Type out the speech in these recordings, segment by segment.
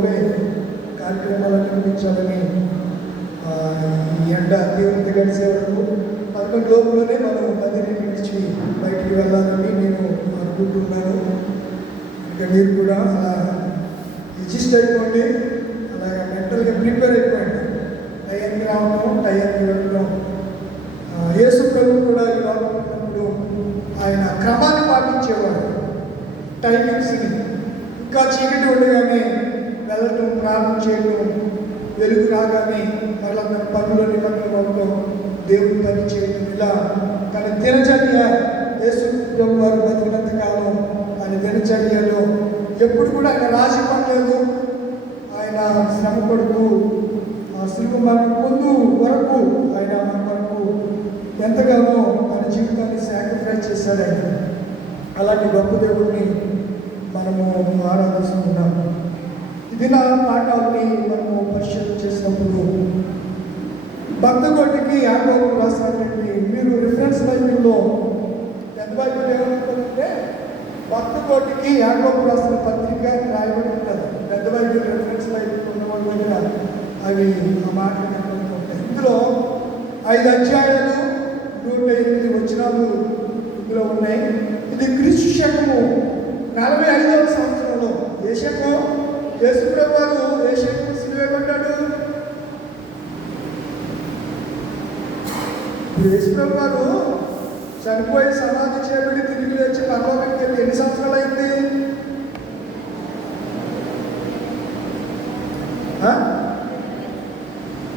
లోపే కార్యక్రమాలు నిర్మించాలని ఈ ఎండ తీవ్రత కలిసే వరకు 11 లోపులోనే మనం మందిని విడిచి బయటికి వెళ్ళాలని నేను అనుకుంటున్నాను. ఇంకా మీరు కూడా అలా రిజిస్టర్ అయిపోండి, అలాగే మెంటల్గా ప్రిపేర్ అయిపోండి. టైంకి రావడం, టైంకి వెళ్ళడం. యేసు ప్రభు కూడా ఈ లోపలినప్పుడు ఆయన క్రమాన్ని పాటించేవాడు, టైమింగ్స్ని. ఇంకా చీకటి ఉండగానే వెళ్ళటం, ప్రార్థన చేయడం, వెలుగు రాగానే మళ్ళీ తన పనులు నిమగ్నం అవ్వడం, దేవుడు పని చేయడం, ఇలా తన దినచర్య యేసు ప్రభు వారు బతికినంత కాలం ఆయన దినచర్యలో ఎప్పుడు కూడా ఆయన రాజీ పడలేదు. ఆయన శ్రమ పడుతూ శిలువ మరణం పొందు వరకు ఆయన మన వరకు ఎంతగానో మన జీవితాన్ని సాక్రిఫైస్ చేశాడు ఆయన. అలాంటి గొప్ప దేవుడిని మనము ఆరాధిస్తున్నాము. ఇది నా పాఠాలని మనము పరిశీలన చేసినప్పుడు భక్తకోటికి యాకోబు రాసినటువంటి, మీరు రిఫరెన్స్ బైబిల్లో పెద్ద బైబిల్ ఏమనుకుంటే భక్తకోటికి యాకోబు రాసిన పత్రిక రాయబడి ఉంటుంది. పెద్ద బైబిల్ రిఫరెన్స్ బైబిల్ ఉన్నవాళ్ళ దగ్గర అవి ఆ మాటలు ఉంటాయి. ఇందులో 5 అధ్యాయాలు 108 వచనాలు ఇందులో ఉన్నాయి. ఇది క్రీస్తు శకము 45వ సంవత్సరంలో. ఏ శకం? యేసు ప్రభు వారు ఏ శకం సిలువ పడ్డాడు? యేసు ప్రభు వారు చనిపోయి సమాధి చేయబడి తిరిగి లేచి పరలోకానికి వెళ్ళి ఎన్ని సంవత్సరాలు అయింది?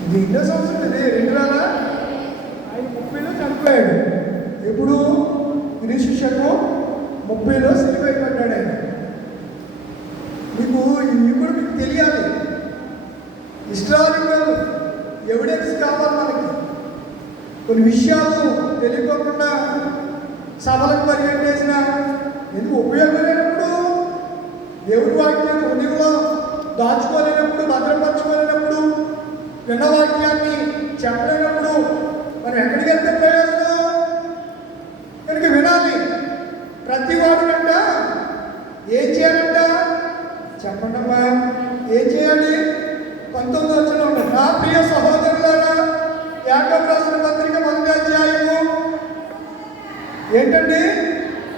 ఇది ఎన్నో సంవత్సరం? ఇది 2000. ఆయన 30లో చనిపోయాడు. ఎప్పుడు? క్రీస్తు శకం 30లో సిలువ పడ్డాడు ఆయన. ఇవి కూడా మీకు తెలియాలి. హిస్టారికల్ ఎవిడెన్స్ కావాలి మనకి. కొన్ని విషయాలు తెలియకోకుండా సభలకు పరిగెట్టేసిన ఎందుకు ఉపయోగం లేనప్పుడు, దేవుడి వాక్యాన్ని హృదయంలో దాచుకోలేనప్పుడు, భద్రపరచుకోలేనప్పుడు, విన్న వాక్యాన్ని చెప్పలేనప్పుడు మనం ఎక్కడికి వెళ్తే ప్రయోజనం? కనుక వినాలి. ప్రతి వాడునంట ఏం చేయాలంట? చెప్పండి అమ్మా, ఏం చేయాలి? 19వ వచనం ఉంటుంది. నా ప్రియ సహోదరులారా, యాకోబు రాసిన పత్రిక 1వ అధ్యాయము ఏంటండి?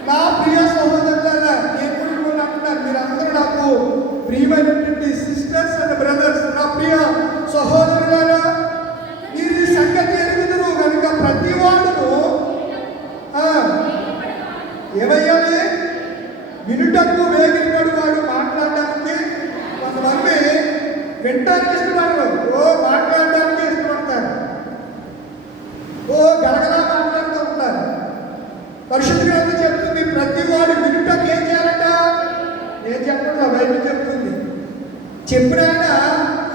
నా ప్రియ సహోదరులారా. నేను కూడా అంటున్నాను, మీరు అందరూ నాకు ప్రియమైనటువంటి సిస్టర్స్ అండ్ బ్రదర్స్. నా ప్రియ సహోదరులారా, మీరు ఈ సంగతి ఎరుగుదురు కనుక ప్రతి వాడును ఏమయ్యాలి? వినుటకు వేగినడు వాడు. మాట్లాడడానికి కొంతమంది వినటానికి ఇష్టపడరు, మాట్లాడడానికి ఇష్టపడతారు, గలగలా మాట్లాడుతూ ఉంటారు. పరిశుద్ధ గ్రంథం చెప్తుంది ప్రతి వాడు వినుటకు ఏం చేయాలంట? నేను చెప్పడం బైబిల్ చెప్తుంది. చెప్పిన ఆయన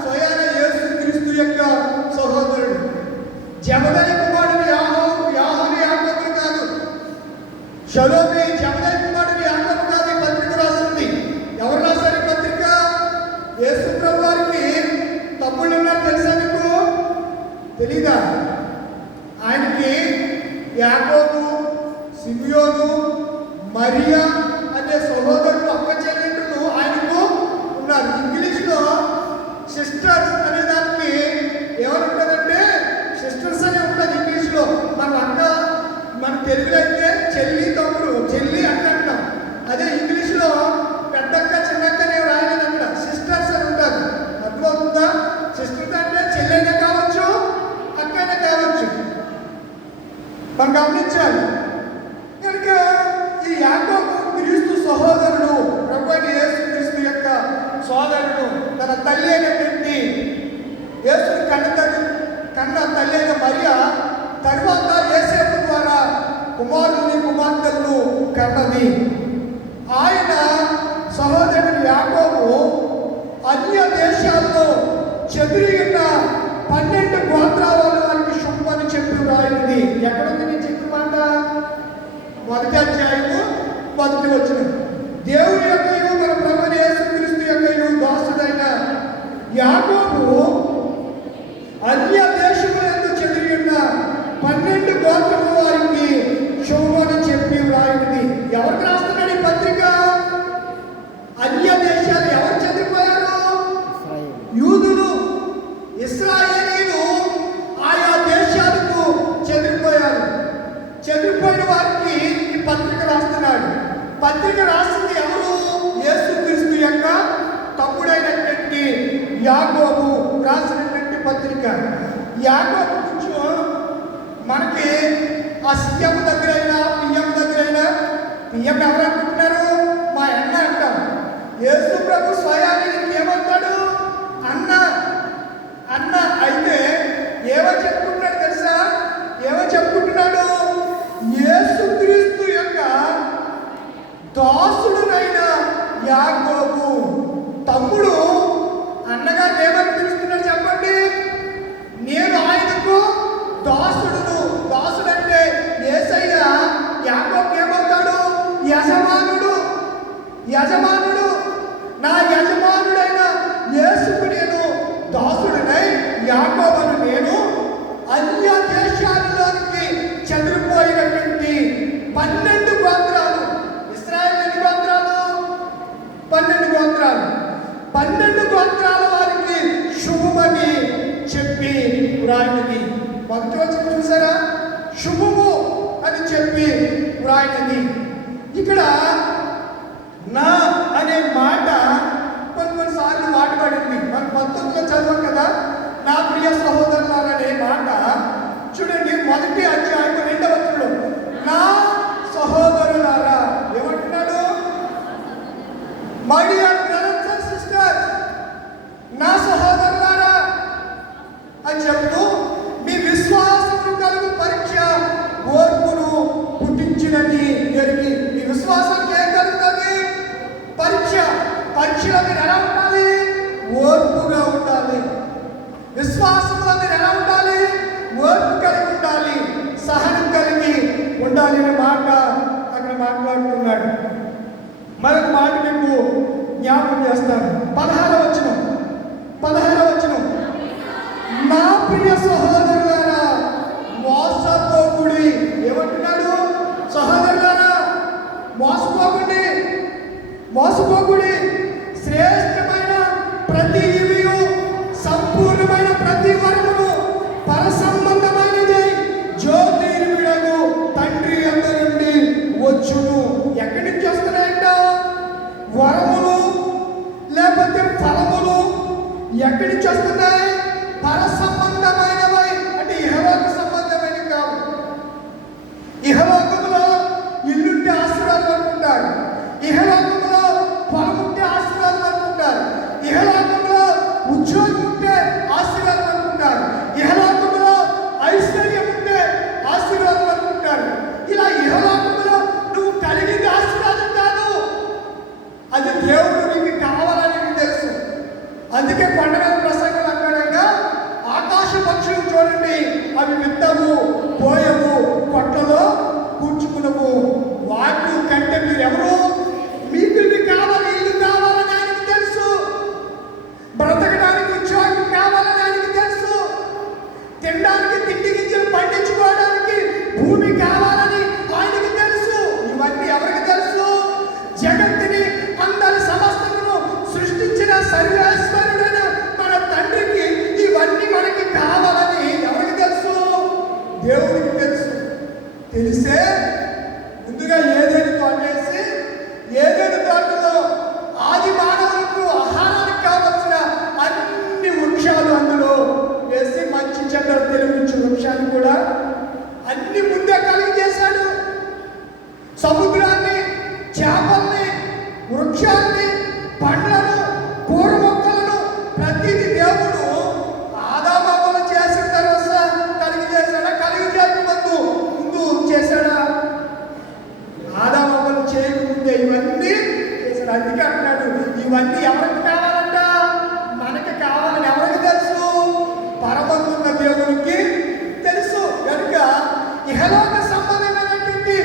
స్వయాన యేసు క్రీస్తు యొక్క సహోదరుడు, జబదయి కుమారుడు యాహోను యాకోబు కాదు. షలోమి జబదయి కుమారుడు యాకోబు కాదు. ఈ పత్రిక రాసింది ఎవరు రాశారు? ఈ పత్రిక యేసు ప్రభు వారికి తమ్ముళ్ళు ఉన్నారు, తెలుసా మీకు? తెలీదా? ఆయనకి యాకోబు, సిమియోను, మరియా అనే సహోదరులు, అక్క చెల్లెళ్ళు ఆయనకు ఉన్నారు. ఇంగ్లీష్లో సిస్టర్స్ అనే దానికి ఏమనుంటుందంటే సిస్టర్స్ అనే ఉంటుంది ఇంగ్లీష్లో. మన తెలుగులో అయితే చెల్లి, తమ్ముడు, చెల్లి అక్క అంటాం. అదే ఇంగ్లీష్లో పెద్దక్క, చిన్నక్క నేను రాయలేదు అక్కడ. సిస్టర్స్ అని ఉంటుంది. అర్థమవుతుందా? సిస్టర్స్ అంటే చెల్లైనా కావచ్చు, అక్కైనా కావచ్చు. మనం గమనించాలి. కనుక ఈ యాకోబు క్రీస్తు సహోదరుడు, ప్రభువైన యేసు క్రీస్తు యొక్క సోదరుడు. తన తల్లి అయినటువంటి యేసుని కన్న తల్లి అయిన మరియా తరువాత యేసేపు ద్వారా కుమారుని కుమార్తెలను కన్నది. ఆయన సహోదరుడు యాకోబు అన్య దేశాల్లో చెదిరి ఉన్న 12 గోత్రాల వారికి శుభమని చెప్పి రాయింది. ఎక్కడుంది నేను చెప్పిన మాట? 1వ అధ్యాయము 1వ వచనం. దేవుని యొక్కయు మన ప్రభువైన యేసుక్రీస్తు యొక్కయు దాసుడైన యాకోబు అన్య దేశములందు చెదిరి ఉన్న 12 గోత్రముల వారికి శుభమని చెప్పి రాయింది. ఎవరికి రాస్తున్నాడు ఈ పత్రిక? అన్య దేశాలు ఎవరు చెదిరిపోయారు? యాకోబు రాసినటువంటి పత్రిక. యాకోబు కొంచెం మనకి ఆ సీఎం దగ్గరైనా పిఎం దగ్గరైనా, పిఎం ఎవరు అనుకుంటున్నారు? మా అన్న అంటాం. యేసు ప్రభు స్వయానికి ఏమంటాడు? అన్న అన్న. అయితే ఏమో చెప్పుకుంటున్నాడు తెలుసా? ఏమో చెప్పుకుంటున్నాడు? యేసుక్రీస్తు యొక్క దాసుడునైన యాకోబు తమ్ముడు అన్నగారు ఏమని పిలుస్తున్నాడు చెప్పండి? నేను ఆయనకు దాసుడును. దాసుడంటే యేసయ్య యాకోబు ఏమవుతాడు? యజమానుడు. యజమానుడు. నా యజమానుడైన యేసుకు నేను దాసుడినై, యాకోబును నేను అన్య దేశాలలోనికి చెదిరిపోయినటువంటి 12 గోత్రాలు. ఇశ్రాయేలు ఎన్ని గోత్రాలు? 12 గోత్రాలు. 12 గోత్రాల వారికి శుభమని చెప్పి వ్రాయినది. మొదటి వచనం చూసారా? శుభము అని చెప్పి వ్రాయినది. ఇక్కడ నా అనే మాట కొన్నిసార్లు వాడబడింది. మనం 19లో చదవం కదా, నా ప్రియ సహోదరులారనే మాట. చూడండి, మొదటి అధ్యాయం 2వ వచనంలో నా సహోదరులారా ఏమంటున్నాడు? My dear brothers and sisters, నా సహోదరులారా అని చెప్తూ, మీ విశ్వాసము కలుగు పరీక్ష ఓర్పును పుట్టించినది ఎరిగి. మీ విశ్వాసానికి ఏం కలుగుతుంది? పరీక్ష. పరీక్షలో మీరు ఎలా ఉండాలి? ఓర్పుగా ఉండాలి. విశ్వాసంలో మీరు ఎలా ఉండాలి? ఓర్పు కలిగి ఉండాలి, సహనం కలిగి ఉండాలి అనే మాట అక్కడ మాట్లాడుతున్నాడు. మరొక మాట మీకు జ్ఞాపకం చేస్తాను. 16వ వచనం, నా ప్రియ సహోదరులారా మోసపోకుడి. ఏమంటున్నాడు? సహోదరులారా మోసపోకుడి. శ్రేష్టమైన ప్రతి ఇవియు సంపూర్ణమైన ప్రతి వరమును పరసంబంధమైనది జ్యోతిర్విడగు తండ్రి యొద్ద నుండి వచ్చును. ఎక్కడి నుంచి వస్తున్నాయంట? వరములు లేకపోతే ఫలములు ఎక్కడి నుంచి వస్తున్నాయి? పరసంబంధమైనవి. అంటే ఇహలోక సంబంధమైనవి కావు. ఇహలోకములో ఇల్లుంటే ఆశీర్వాదం అనుకుంటారు, ఇహలోకంలో పొలం ఉంటే ఆశీర్వాదం అనుకుంటారు, ఇహలోకంలో ఉద్యోగం ఉంటే ఆశీర్వాదం అనుకుంటారు, ఇహలోకంలో ఐశ్వర్యం ఉంటే ఆశీర్వాదం అనుకుంటారు. ఇలా ఇహలోకంలో నువ్వు కలిగింది ఆశీర్వాదం కాదు, అది దేవుడు నీకు కావాలని నీకు తెలుసు. అందుకే పండుగ ప్రసంగం అన్నాడైనా, ఆకాశ పక్షులు చూడండి, అవి విత్తవు పోయవు, కొట్లలో కూర్చుకునవు, వాటి కంటే మీరెవరు? మీకు ఇవి కావాలి, ఇల్లు కావాలని ఆయనకి తెలుసు, బ్రతకడానికి ఉద్యోగం కావాలని ఆయనకి తెలుసు, తినడానికి తిండి గింజలు పండించుకోవడానికి భూమి కావాలని ఆయనకి తెలుసు. ఇవన్నీ ఎవరికి తెలుసు? జగత్తుని అందరి సమస్తమును సృష్టించిన సర్వేశ్వరుడైన మన తండ్రికి ఇవన్నీ మనకి కావాలని ఎవరికి తెలుసు? దేవుడికి తెలుసు. తెలిసే ముందుగా ఏదైనా తోటేసి, ఏదైనా తోటలో ఆది మానవులకు ఆహారానికి కావలసిన అన్ని వృక్షాలు అందులో వేసి, మంచి చెడ్డ తెలివించే వృక్షాన్ని కూడా అన్ని ముందే కలిగి చేశాడు. సముద్రాన్ని, చేపల్ని, వృక్షాన్ని, పండ్లను, కూర మొక్కలను ప్రతిదీ దేవుడు ఆదామవ్వలు చేసిన తర్వాత కలిగి చేశాడా? కలిగి చేయకముందు ముందు చేశాడా? ఆదామవ్వలు చేయకముందే ఇవన్నీ చేశాడు. అందుకే అంటున్నాడు, ఇవన్నీ ఎవరికి కావాలంట? మనకి కావాలని ఎవరికి తెలుసు? పరమందున్న దేవునికి తెలుసు. కనుక ఇహలోక సంబంధమైనటువంటి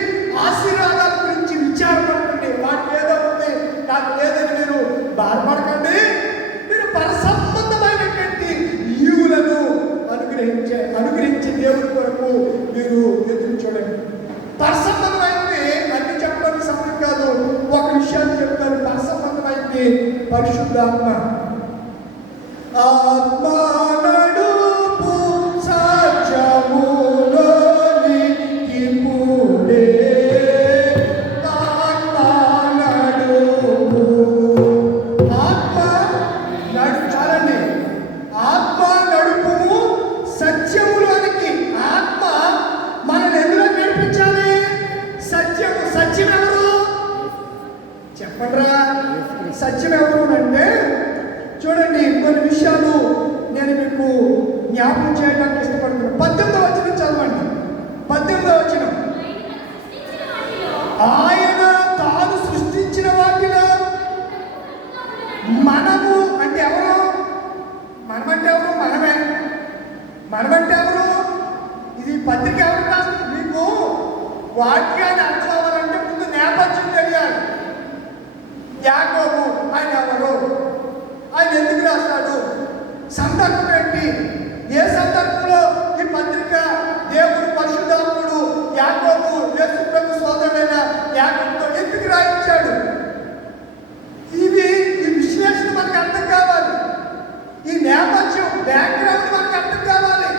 ఆశీర్వాదాల గురించి విచారపడకండి. వాటికి ఏదో ఉంది, నాకు లేదని మీరు బాధపడకండి. మీరు పరసంబంధమైనటువంటి ఈవులను అనుగ్రహించే దేవుడి కొరకు మీరు ఎదురు చూడండి. పరసంబంధమైనది అన్ని చెప్పడానికి సమయం కాదు, ఒక విషయాన్ని చెప్తారు. పరసంబంధమైనది పరిశుద్ధాత్మ. ఆత్మ నడుపు సత్యములోనికి పూడే, ఆత్మ నడుపు. ఆత్మ చాలండి. నేను మీకు జ్ఞాపకం చేయడానికి ఇష్టపడుతున్నాను. 18వ వచనం చదవండి. 18వ వచనం, ఆయన తాను సృష్టించిన వాటిలో మనము అంటే ఎవరు? మనమంటే ఎవరు? మనమే. మనమంటే ఎవరు? ఇది పత్రిక ఎవరు రాస్తుంది? మీకు వాక్యాన్ని అర్థం అవ్వాలంటే ముందు నేపథ్యం తెలియాలి. యాకోబు ఆయన ఎవరు? ఆయన ఎందుకు రాస్తాడు? సందర్భం ఏంటి? ఏ సందర్భంలో ఈ పత్రిక దేవుడు పరిశుద్ధాత్ముడు యాకోబు యేసుప్రభు సోదరుడైన యాకోబుతో ఎందుకు రాయించాడు? ఈ విశ్లేషణ మనకు అర్థం కావాలి. ఈ నేపథ్యం బ్యాక్గ్రౌండ్ మనకు అర్థం కావాలి.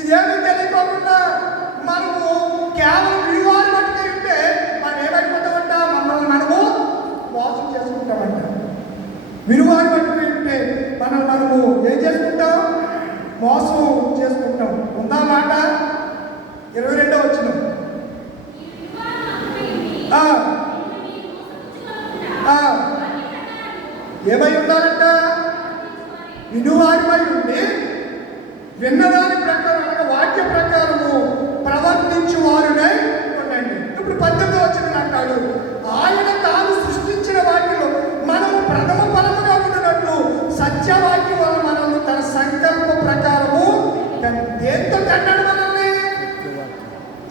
ఇదేమీ తెలియకోకుండా మనము కేవలం విలువలు బట్టి ఉంటే మనం ఏమైపోతామంట? మమ్మల్ని మనము మోసం చేసుకుంటామంట. విలువలు బట్టి ఉంటే మనము ఏం చేసుకుంటాం? మోసం చేసుకుంటాం. ఉందా మాట? 22వ వచనం, ఏమై ఉండాలంట? వినువారిపై ఉండి విన్నదాని ప్రకారం అనగా వాక్య ప్రకారము ప్రవర్తించు వారునే ఉండండి. ఇప్పుడు 18వ వచనం అంటాడు, ఆయన తాను సృష్టించిన వాటిలో మనము ప్రథమ ఫలముగా ఉన్నట్లు సత్యవాక్యం వల్ల మనల్ని తన సంకల్ప ప్రకారము దేంతో కన్నాడు మనల్ని?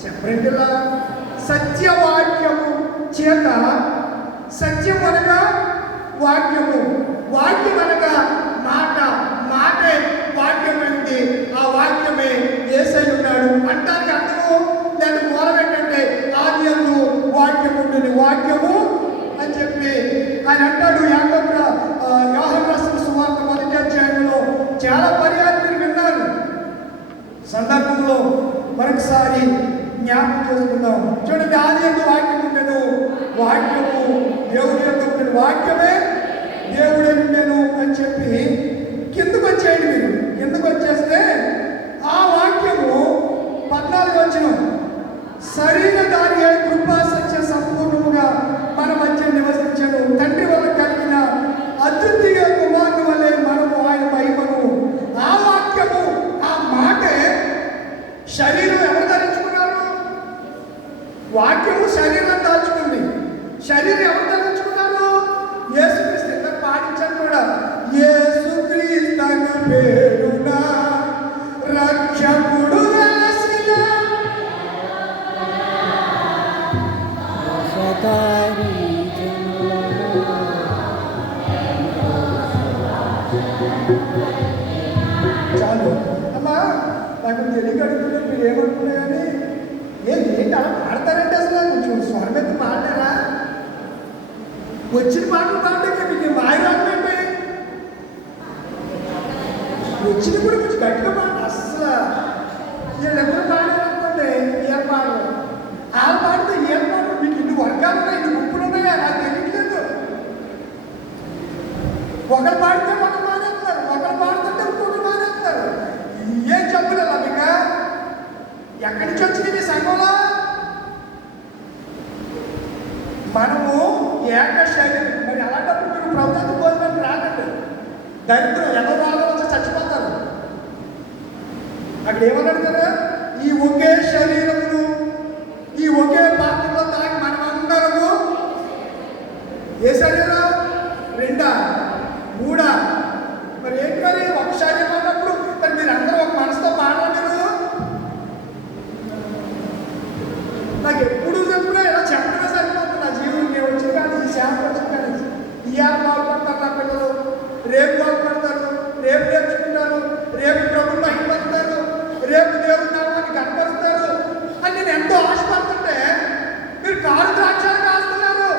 చెప్పండి. సత్యవాక్యము చేత. సత్యం అనగా వాక్యము, వాక్యం అనగా మాట, మాటే వాక్యమైంది. ఆ వాక్యమే యేసై ఉన్నాడు అంటానికి అర్థము దాని మూలం ఏంటంటే ఆదియందు వాక్యము ఉంటుంది, వాక్యము అని చెప్పి ఆయన అంటాడు. యోహాను రాసిన సువార్త 1వ అధ్యాయంలో చాలా పర్యాలు మీరు విన్నారు. సందర్భంలో మరొకసారి జ్ఞాపకం చేసుకుందాం. చూడండి, ఆదియందు వాక్యం ఉండెను, వాక్యము దేవుడి యొక్క ఉండేది, వాక్యమే దేవుడే ఉండెను అని చెప్పి కిందకు వచ్చేయండి. మీరు కిందకు వచ్చేస్తే ఆ వాక్యము 14వ వచనం, శరీరధారి అయి కృపా సత్య సంపూర్ణముగా మన మధ్య నివసించను, తండ్రి వల్ల కలిగిన అద్వితీయ కుమారుని వలె మనము ఆయన మహిమను. ఆ వాక్యము, ఆ మాటే శరీరం ఎవరు ధరించుకున్నారు? వాక్యము శరీరం దాల్చుకుంది. శరీరం ఎవరు ధరించుకున్నారు? యేసుక్రీస్తు. ఎంత పాటించాను కూడా, యేసుక్రీస్తు అన్న పేరున రక్షకుడు వెలసిన. చాలు అమ్మా, నాకు తెలియగలుగుతుంది. మీరు ఏమనుకున్నా కానీ ఏంటి అలా పాడతారంటే అసలు కొంచెం స్వరమెత్తి పాడతారా? వచ్చిన పాటలు పాడటం మీకు మాయరాటం ఏంటి? వచ్చిన కూడా కొంచెం గట్టిగా పాట. అసలు వీళ్ళెవరు పాడారనుకోండి ఏం పాడరు, వాళ్ళు పాడితే ఏం పాడరు. మీకు ఇన్ని వర్గాలు ఉన్నాయి, ఇన్ని గుంపులు ఉన్నాయా? నాకు తెలియట్లేదు. ఒకరు పాడితే ఒకరు మానేస్తారు, ఒకరు పాడుతుంటే ఇంకొకరు మానేస్తారు. ఏం చెప్పులేదు మీకు? ఎక్కడి నుంచి వచ్చింది మీ సంఘంలో? మనము ఏక శరీరం. మరి అలాంటప్పుడు మీరు ప్రభుత్వ భోజనానికి రాకండి. దరిద్రం ఎవరు వాళ్ళ వచ్చి చచ్చిపోతారు. అక్కడ ఏమన్నాడు కదా, ఈ ఒకే శరీరమును ఈ ఒకే పాత్రలో తాగి మనం అందరము. ఏ శరీరం? 2, 3? మరి ఏంటి? మరి ఒక శరీరం అన్నప్పుడు మరి మీరు అందరూ ఒక మనసుతో పాడరా? మీరు నాకు ఎప్పుడు ఇలా చెప్పడమే సరిపోతుంది. నా జీవనం నేను వచ్చింది కానీ ఈ సేవ వచ్చింది కానీ ఇవాళ బాగుపడతారు నా పిల్లలు, రేపు బాగుపడతారు, రేపు నేర్చుకుంటారు, రేపు ప్రభుత్వం మహిమపడతారు, రేపు దేవుడి నామాన్ని కనపరుస్తారు అని నేను ఎంతో ఆశపడుతుంటే మీరు కారు ద్రాక్షలు కాస్తున్నారు.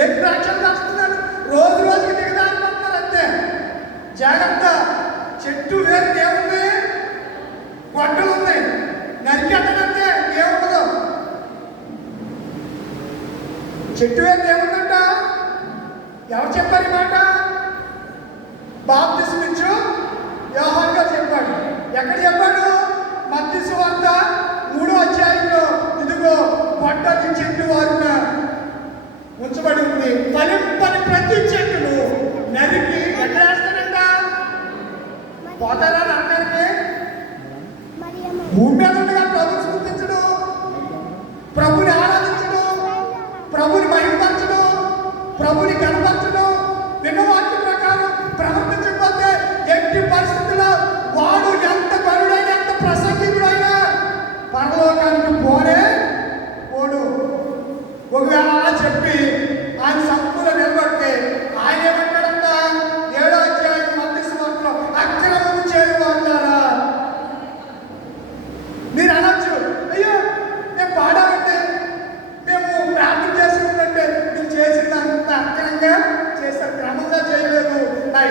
ఏ ద్రాక్షలు కాస్తున్నారు? రోజు రోజుకి దిగదారిపోతున్నారు అంతే. జాగ్రత్త. చెట్టు వేరు ఏముంది? గొడ్డలు ఉన్నాయి, నరికెట్టడంతే ఏముండదు. చెట్టు వేరు ఏముందంట? ఎవరు చెప్పారు ఈ మాట? బాప్తిస్మం ఇచ్చు యోహాను గారు చెప్పాడు. ఎక్కడ చెప్పాడు? మత్తయి సువార్త 3వ అధ్యాయంలో, ఇదిగో గొడ్డలి చెట్టు వారున ఉంచబడి ఉంది, ఫలింపని ప్రతి చెట్టును నరికి ఎక్కడ వేస్తాడంట?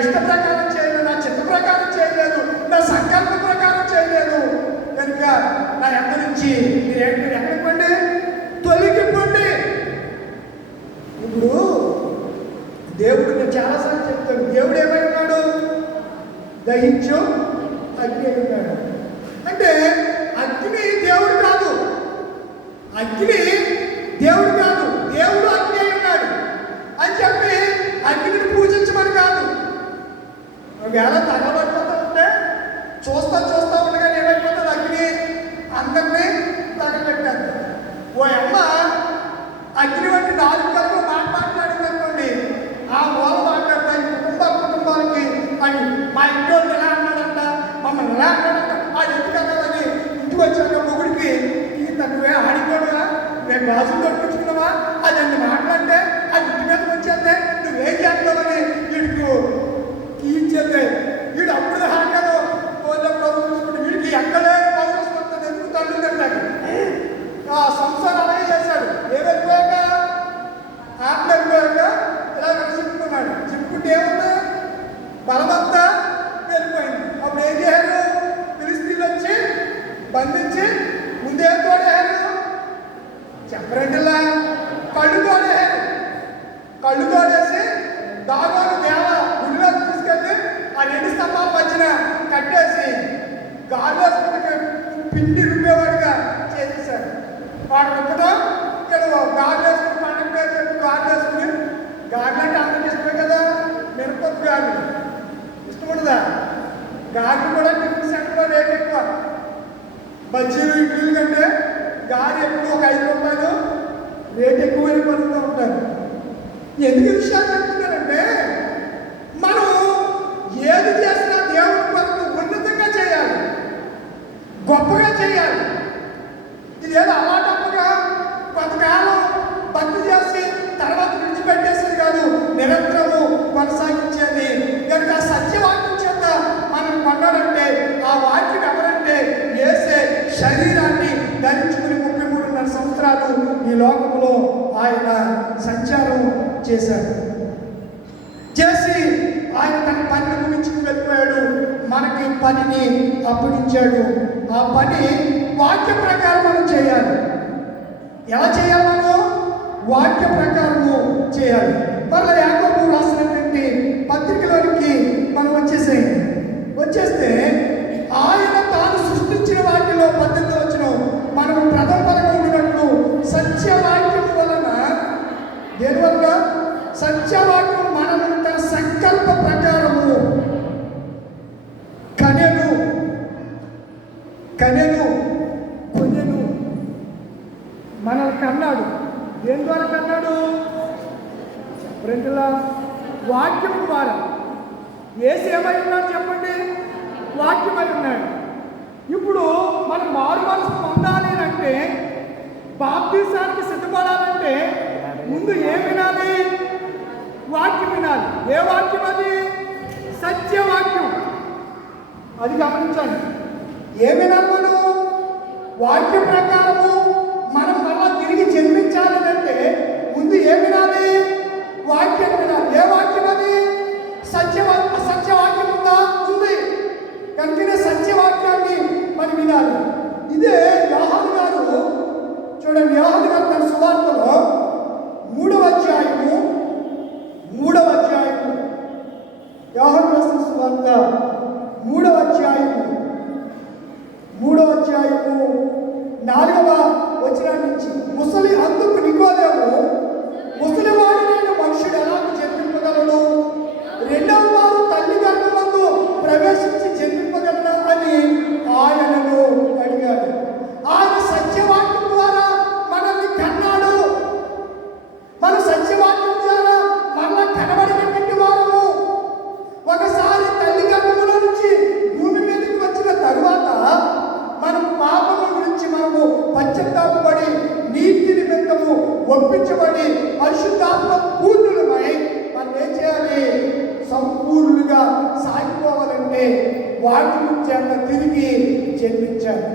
ఇష్ట ప్రకారం చేయలేదు, నా చిత్త ప్రకారం చేయలేదు, నా సంకల్ప ప్రకారం చేయలేదు కనుక నా ఎంత నుంచి మీరు ఎక్కడికి పండి తొలగిపోండి. ఇప్పుడు దేవుడు నేను చాలాసార్లు చెప్తాను, దేవుడు ఏమై ఉన్నాడు? దహించు అగ్ని అయి ఉన్నాడు. అంటే అగ్ని దేవుడు కాదు, అగ్ని దేవుడు కాదు, దేవుడు అగ్ని అయి ఉన్నాడు అని చెప్పి అగ్నిని పూజించమని కాదు. ఒకవేళ తగలబడిపోతా ఉంటే చూస్తా ఉండగా ఏమైపోతుంది? అగ్ని అందరినీ తగలబెట్టారు. ఓ అమ్మ అగ్ని వంటి 4 గంటలు మాట్లాడింది అనుకోండి, ఆ మూల మాట్లాడతా ఈ కుటుంబాలకి అని మా ఇంట్లో ఎలా అన్నాడంట, మమ్మల్ని ఎలా అన్నాడంట, ఆ ఎందుకు అన్నదని ఇంటికి వచ్చాక మొగుడికి నువ్వే ఆడిపోవా, మేము గాజులు దొరికించుకున్నావా, అది అన్ని మాట్లాడితే అది ఇంటి మీదకి వచ్చేస్తే నువ్వేం చేస్తావని వీడికి ఇచ్చేస్తే వీడు అప్పుడు హాకాలో ప్రభుత్వం చూసుకుంటే వీడికి ఎక్కడే అవసరం వస్తుంది. ఎందుకు తల్లిదండ్రులకి ఆ సంసారం అలాగే చేశాడు. ఏమైపోయాక ఆత్మ వెళ్ళిపోయాక ఇలా చిక్కుకున్నాడు. చిక్కుకుంటే ఏముంది? బలమంతా వెళ్ళిపోయింది. అప్పుడు ఏం చేయాలి? ఫిలిస్తీన్లు వచ్చి బంధించి ముందే తోడేయారు, చెప్పరండిలా కళ్ళు తోడేయారు. కళ్ళు తోడేసి దాగోను దేవ గుడిలో తీసుకెళ్ళి ఆ 2 స్తంభాల మధ్యన కట్టేసి గాలికి పిండి రుబ్బేవాడిగా చేసేసారు. వాడు రుబ్బడం ఇక్కడ గాలి వేసుకుని పండుగ పేరు చెప్పి గాలి వేసుకుని, గాలి అంటే అందరికి ఇష్టమే కదా, మిరపొద్దు గాలి ఇష్టం ఉండదా? గాలి కూడా టిఫిన్ సెంటర్లో రేట్ ఎక్కువ. బజ్జీలు ఇడ్లీలు కంటే గాలి ఎక్కువ, ఒక 5 రూపాయలు రేట్ ఎక్కువైన పడుతూ ఉంటారు. ఎందుకు ఈ విషయాలు చెప్తున్నారంటే మనం ఏది చేసినా దేవుడి కొరకు ఉన్నతంగా చేయాలి, గొప్పగా చేయాలి. ఇదేదో అలాటప్పుగా కొంతకాలం భక్తి చేసి తర్వాత విడిచిపెట్టేసేది కాదు, నిరంతరము కొనసాగించేది. కనుక సత్యవాక్యం చేత మనం కొన్నాడంటే ఆ వాక్యం ఎవరంటే యేసే శరీరాన్ని ధరించుకుని 33.5 సంవత్సరాలు ఈ లోకంలో ఆయన సంచారం చేశాడు. చేసి ఆయన తన పనిని ముగించుకుని వెళ్ళిపోయాడు. మనకి పనిని అప్పగించాడు. ఆ పని వాక్య ప్రకారం మనం చేయాలి. ఎలా చేయాలి? మనం వాక్య ప్రకారము చేయాలి. మరలా యాకోబు రాసినటువంటి పత్రికలోనికి మనం వచ్చేస్తే ఆయన తాను సృష్టించిన వాటిలో 18వ వచనం మనం ప్రథమ పదగా ఉన్నట్లు సత్యవాక్యం వలన, దేనివల్ల? సత్యవాక్యం మనల్ని తన సంకల్ప ప్రకారము కనెను కొనెను మనల్ని కన్నాడు. దేని ద్వారా కన్నాడు? రెండులా వాక్యం ద్వారా. యేసు ఏమై ఉన్నాడు చెప్పండి? వాక్యమై ఉన్నాడు. ఇప్పుడు మనం మారు మనసు పొందాలి అంటే, బాప్తీసానికి సిద్ధపడాలంటే ముందు ఏం వినాలి? వాక్యం వినాలి. ఏ వాక్యం అది? సత్యవాక్యం. అది గమనించండి. ఏం వినాలి మనం? వాక్య ప్రకారము మనం మళ్ళా తిరిగి జన్మించాలంటే ముందు ఏం వినాలి? వాక్యం వినాలి. ఏ వాక్యం అది? సత్యవాక్యం ఉందా? ఉంది. కనుకనే సత్యవాక్యాన్ని మనం వినాలి. ఇదే యోహాను గారు చూడండి, యోహాను గారు తన సువార్తలో 3వ అధ్యాయము యోహాను రాసిన సువార్త 3వ అధ్యాయము 4వ వచనం నుంచి, ముసలి అందుకు నికోదేము, ముసలివాడినైన మనుషుడు ఎలా జన్మింపగలడు? 2వ వారు తల్లి గర్భమందు ప్రవేశించి జన్మింపగలరా అని ఆయనను అడిగాడు. ఆయన సత్యవాక్యం ద్వారా మనల్ని కన్నాడు. మన సత్యవాక్యం ద్వారా మనల్ని కనబడినటువంటి వారము. ఒకసారి తల్లి గర్భంలో నుంచి భూమి మీదకి వచ్చిన తరువాత మనం పాపము గురించి మనము పశ్చాత్తాపపడి నీతి నిమిత్తము ఒప్పించబడి పరిశుద్ధాత్మ పూర్ణులమై మనం ఏం చేయాలి? సంపూర్ణులుగా సాగిపోవాలంటే వాక్యం చేత తిరిగి జన్మించాలి.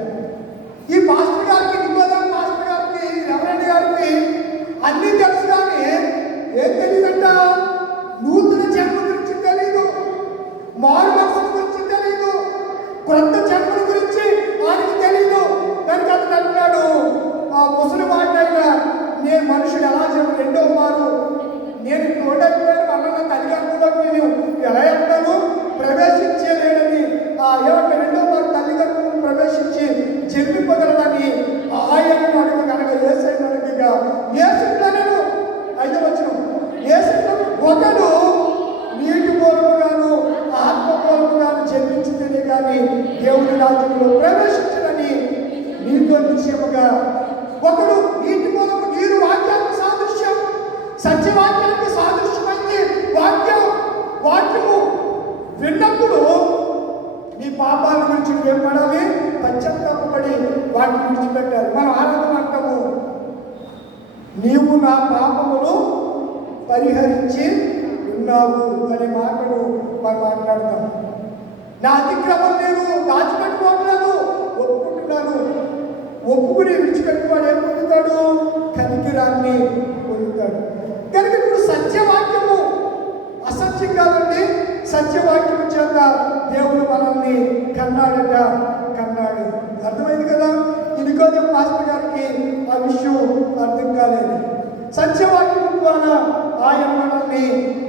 ఈ పాస్టర్ గారికి, నికోదేము పాస్టర్ గారికి, రెవరెండ్ గారికి అన్నీ తెలుసు, కానీ ఏం తెలియదంట? నూతన జన్మ గురించి తెలీదు. విన్నప్పుడు నీ పాపాల గురించి నువ్వేం పడాలి? పశ్చాత్తాపడి వాటిని విడిచిపెట్టాలి. మనం ఆనందం అంటాము, నీవు నా పాపములు పరిహరించి ఉన్నావు అనే మాటను మనం మాట్లాడతాం. నా అతిక్రమం నేను దాచిపెట్టుకోవట్లేదు, ఒప్పుకుంటున్నాను. ఒప్పుకుని విడిచిపెట్టువాడు ఏం పొందుతాడు? కనికిరాన్ని పొందుతాడు. కనుక ఇప్పుడు సత్యవాక్యము అసత్యం కాదండి, సత్యవాక్యము చేత దేవుడు మనల్ని కన్నాడు. అర్థమైంది కదా? నికోదేము మాస్టర్ గారికి ఆ విషయం అర్థం కాలేదు. సత్యవాక్యం ద్వారా ఆయన మనల్ని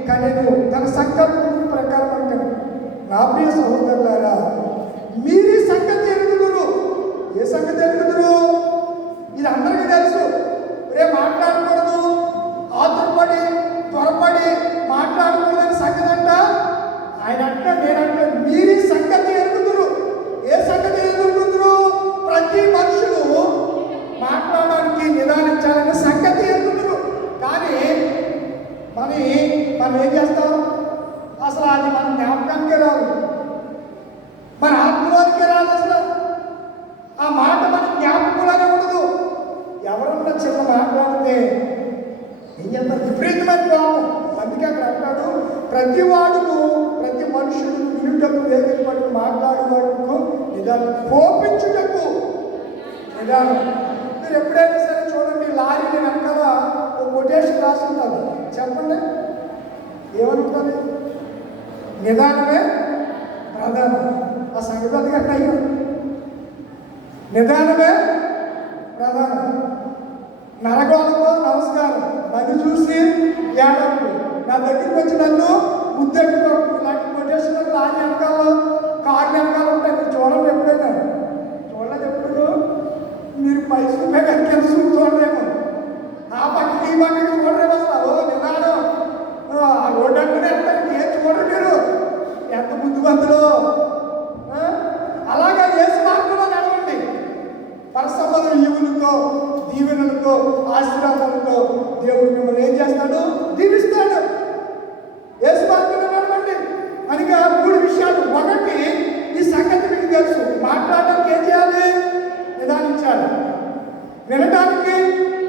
కనెను, తన సంకల్పం ప్రకారం అంటాడు. నా ప్రియ సహోదరులారా, మీరీ సంగతి ఎరుగుదురు. ఏ సంగతి ఎరుగుదురు? ఇది అందరికీ తెలుసు. మాట్లాడకూడదు, ఆతురపడి త్వరపడి మాట్లాడకూడదని సంగతి అంట. ఆయన అంట, నేనంట, మీరీ సంగతి ఎరుగుదురు. ఏ సంగతి ఎరుగుదురు? ప్రతి మనుషులు మాట్లాడడానికి నిదానించాలనే సంగతి ఎరుగుదురు. కానీ మనం ఏం చేస్తాం? అసలు అది మన జ్ఞాపకానికే రాదు, మన ఆత్మలోనికే రాదు. అసలు ఆ మాట మన జ్ఞాపకంలోనే ఉండదు. ఎవరన్నా చిన్న మాట్లాడితే ఏం చేస్తారు? విపరీతమైన కోపం. అందుకే అక్కడ అంటాడు, ప్రతి మనుషుడు వినుటకు వేగపడి మాట్లాడేవాడుకు నిదానం, కోపించుటకు నిదానం. మీరు ఎప్పుడైనా సరే చూడండి, లారీని వెనకాల ఒక కొటేషన్ రాసుకుంటారు. చెప్పండి, ఏమనుకుంటుంది? నిదానమే ప్రధానం. ఆ సంగతి అదిగా అయ్యో, నిదానమే ప్రధానం. నరగోళకో నమస్కారం, నన్ను చూసి ఏడవకు, నా దగ్గరికి వచ్చి నన్ను ముద్దెట్టుకో. ఇలాంటి కొటేషన్ లారీ వెనకాల, కారు వెనకాల ఉంటాయి. మీరు చూడండి, ఎప్పుడైనా చూడలేదు? ఎప్పుడు మీరు పైసలు కింద చూడలేము, ఆ పక్కకి ఈ పక్కకి చూడలేము. అసలు నిదానం. ఆ రోడ్డు అంటేనే ఏం చూడరు మీరు, ఎంత బుద్ధిమంతులు. అలాగే యేసు మార్గంలో నడవండి. పరసంబంధుల ఈవులతో, దీవెనలతో, ఆశీర్వాదాలతో దేవుడు మిమ్మల్ని ఏం చేస్తాడు? దీవిస్తాడు. యేసు మార్గంలో నడవండి. అనగా 3 విషయాలు. ఒకటి, ఈ సంగతి మీకు తెలుసు. మాట్లాడడానికి ఏం చేయాలి? నిదానించాలి. వినడానికి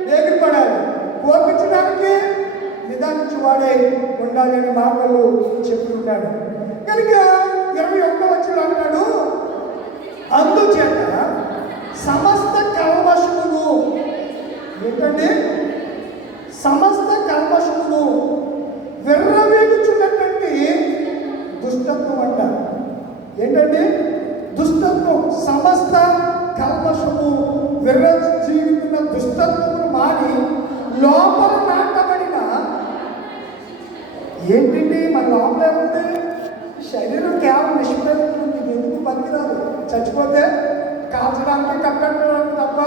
వేగిపడాలి. కోపించడానికి నిదానించువాడే ఉండాలి అనే మాటలు చెప్తుంటాడు. కనుక 21వ వచనంలో అంటాడు, అందుచేత సమస్త కల్మషమును, ఏంటండి? సమస్త కల్మషమును, విర్రవీగుచున్నటువంటి దుష్టత్వం అంట. ఏంటండి? దుష్టత్వం. సమస్త కల్మషము, విర్రవీగుతున్న దుష్టత్వమును మాని లోపల నాటబడిన, ఏంటండి మన లోపల ఏముంది? శరీరం కేవలం నిష్ప్రయోజనం. ఇది ఎందుకు పనికిరాదు. చచ్చిపోతే కాల్చడానికి, కట్టడానికి తప్ప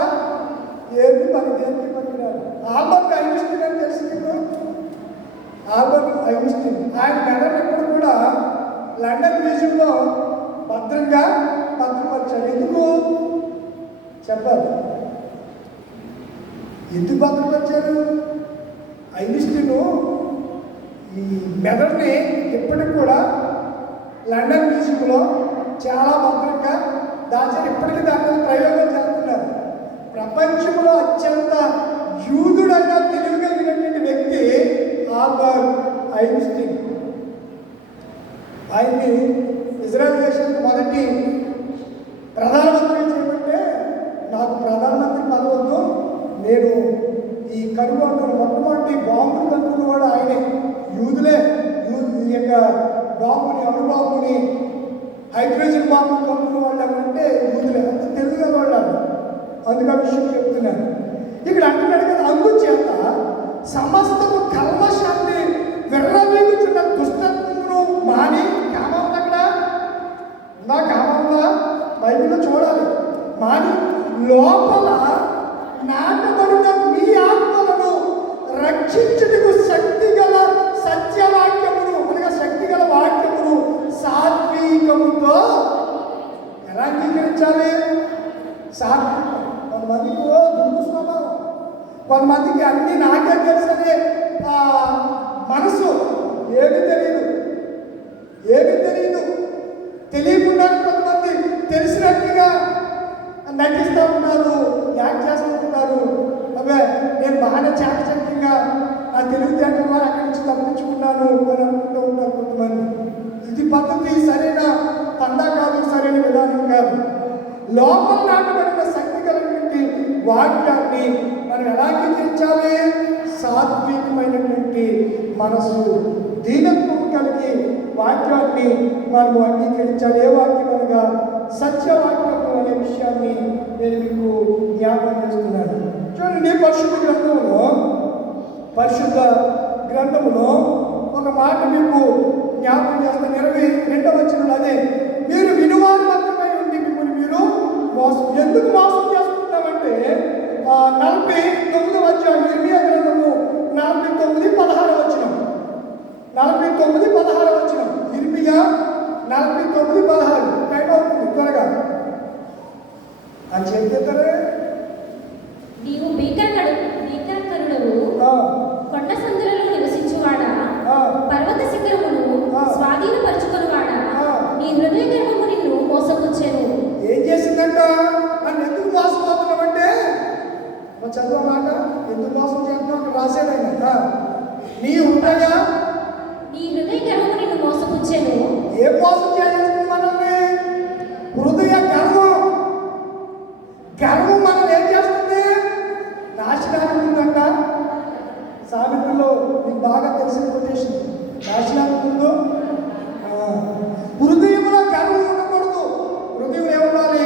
ఏమి దేనికి పనికిరాదు. ఆల్బర్ట్ ఐన్స్టీన్ అని తెలిసి మీకు? ఆల్బర్ట్ ఐన్స్టీన్ ఆయన మెదడు ఎప్పుడు కూడా లండన్ మ్యూజియంలో భద్రంగా భద్రపరిచారు. ఎందుకు చెప్పాలి? ఎందుకు భద్రపరిచారు? ఐన్స్టీన్ ఈ మెదడుని ఇప్పటికి కూడా లండన్ మ్యూజియంలో చాలా భద్రంగా దాచారు. ఇప్పటికీ దాని మీద ప్రయోగం చేస్తున్నారు. ప్రపంచంలో అత్యంత యూదుడైన తెలియగలిగినటువంటి వ్యక్తి ఆల్బర్ట్ ఐన్స్టీన్. ఆయన్ని ఇజ్రాయెల్ దేశానికి మొదటి ప్రధానమంత్రి చేయమంటే, నాకు ప్రధానమంత్రి పదవద్దు, నేను ఈ కనుగొంటున్న మొట్టమొదటి బాంబులు కనుక్కున్నవాడు ఆయనే. యూదులే ఈ యొక్క బాంబుని, అణుబాంబుని, హైడ్రోజన్ బాంబులు కనుక్కున్న వాళ్ళు ఎవరంటే యూదులే. అంత తెలుగుగా వాళ్ళు. అందుకే విషయం చెప్తున్నాను. ఇక్కడ అంటున్నాడు కదా, అందుచేత సమస్తము కల్మషాన్ని, విర్రవీగుచున్న దుష్టత్వమును మాని. కామం అక్కడ ఉందా? కామంగా బైబిల్లో చూడాలి. మాని లోపల నాటబడిన మీ ఆత్మలను రక్షించుటకు శక్తి గల సత్యవాక్యమును, అనగా శక్తి గల వాక్యమును సాత్వికముతో ఎలా అంగీకరించాలి? సాత్వికం. కొంతమందికి దుర్గు స్వభావం, కొంతమందికి అన్ని నాకే తెలుసనే మనసు. ఏమి తెలియదు. తెలియకుండా కొంతమంది తెలిసినట్టుగా నటిస్తూ ఉంటారు, యాక్ట్ చేస్తూ ఉంటారు. అవే నేను బాగానే చాకచక్యంగా నా తెలివితేటల ద్వారా అక్కడి నుంచి తప్పించుకున్నాను అని అనుకుంటూ ఉంటారు కొంతమంది. ఇది పద్ధతి సరైన పండా కాదు, సరైన విధానం కాదు. లోపల నాటబడిన శక్తి కలిగినటువంటి వాక్యాన్ని మనం ఎలా అంగీకరించాలి? సాత్వికమైనటువంటి మనసు, దీనత్వం కలిగి వాక్యాన్ని మనం అంగీకరించాలి. ఏ వాక్యం అనగా సత్యవాక్యము అనే విషయాన్ని నేను మీకు జ్ఞాపకం చేస్తున్నాను. చూడండి, పరిశుద్ధ గ్రంథములో ఒక మాట మీకు జ్ఞాపకం చేస్తాను. 22వ వచనంలో అదే, మీరు వినువారు మాత్రమే ఉండి మిమ్మల్ని మీరు ఎందుకు మోసం చేసుకుంటామంటే 49వ అధ్యాయం ఇర్మియా గ్రంథము 49:16 వచనం. 49:16 వచనం. ఇర్మియా 49:16. టైం అవుతుంది, త్వరగా అని చెప్తారే. నీవు భీకరకరుడవు, కొండ సందులలో నివసించువాడా, పర్వత శిఖరమును స్వాధీనపరుచుకునివాడా, నీ హృదయ గర్వము నిన్ను మోసపుచ్చెను. ఏం చేసిందంట? నన్ను ఎందుకు మోసపోతున్నామంటే, చదువు మాట, ఎందుకు మోసం చేస్తున్నావు అక్కడ రాశాడైనా. నీ హృదయ గర్వము నిన్ను మోసపుచ్చెను. ఏ మోసం చేస్తుంది మనల్ని? హృదయ గర్వం. గర్వం మనం ఏం చేస్తుంది? నాశనానికి ఉందంట. సామెతల్లో మీకు బాగా తెలిసిన కొటేషన్, నాశనానికి ఉందో. హృదయంలో గర్వం ఉండకూడదు. హృదయం ఏముండాలి?